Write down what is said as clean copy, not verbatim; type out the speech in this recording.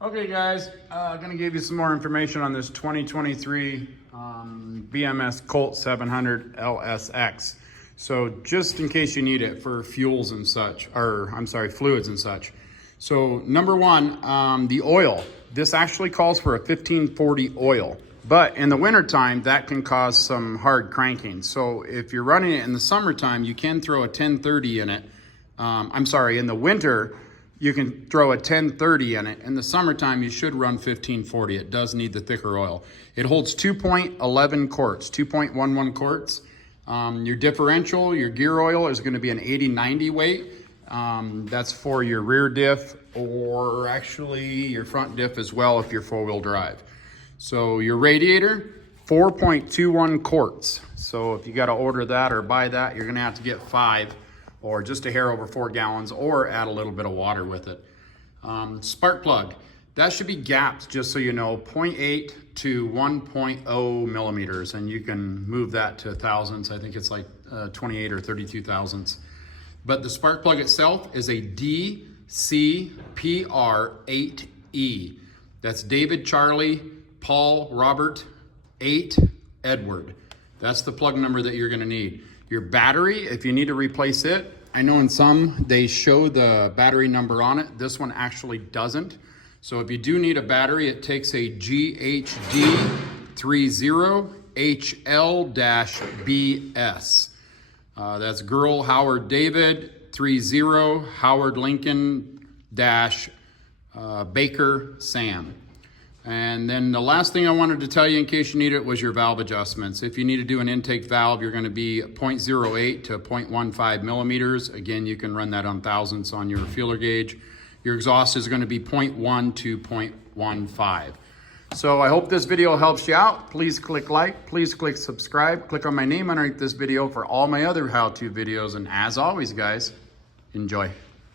Okay guys, gonna give you some more information on this 2023 BMS COLT 700 LSX. So just in case you need it for fuels and such, or I'm sorry, fluids and such. So number one, the oil. This actually calls for a 1540 oil, but in the wintertime, that can cause some hard cranking. So if you're running it in the summertime, you can throw a 1030 in it. In the winter, you can throw a 1030 in it. In the summertime, you should run 1540. It does need the thicker oil. It holds 2.11 quarts, 2.11 quarts. Your differential, your gear oil is gonna be an 80-90 weight. That's for your rear diff or actually your front diff as well if you're four-wheel drive. So your radiator, 4.21 quarts. So if you gotta order that or buy that, you're gonna have to get 5 or just a hair over 4 gallons or add a little bit of water with it. Spark plug, that should be gapped, just so you know, 0.8 to 1.0 millimeters, and you can move that to thousandths. I think it's like 28 or 32 thousandths. But the spark plug itself is a DCPR8E. That's David, Charlie, Paul, Robert, 8, Edward. That's the plug number that you're gonna need. Your battery, if you need to replace it, I know in some they show the battery number on it. This one actually doesn't. So if you do need a battery, it takes a GHD30HL-BS. That's Girl Howard David 30 Howard Lincoln Baker Sam. And then the last thing I wanted to tell you in case you need it was your valve adjustments. If you need to do an intake valve, you're gonna be 0.08 to 0.15 millimeters. Again, you can run that on thousandths on your feeler gauge. Your exhaust is gonna be 0.1 to 0.15. So I hope this video helps you out. Please click like, please click subscribe, click on my name underneath this video for all my other how-to videos. And as always, guys, enjoy.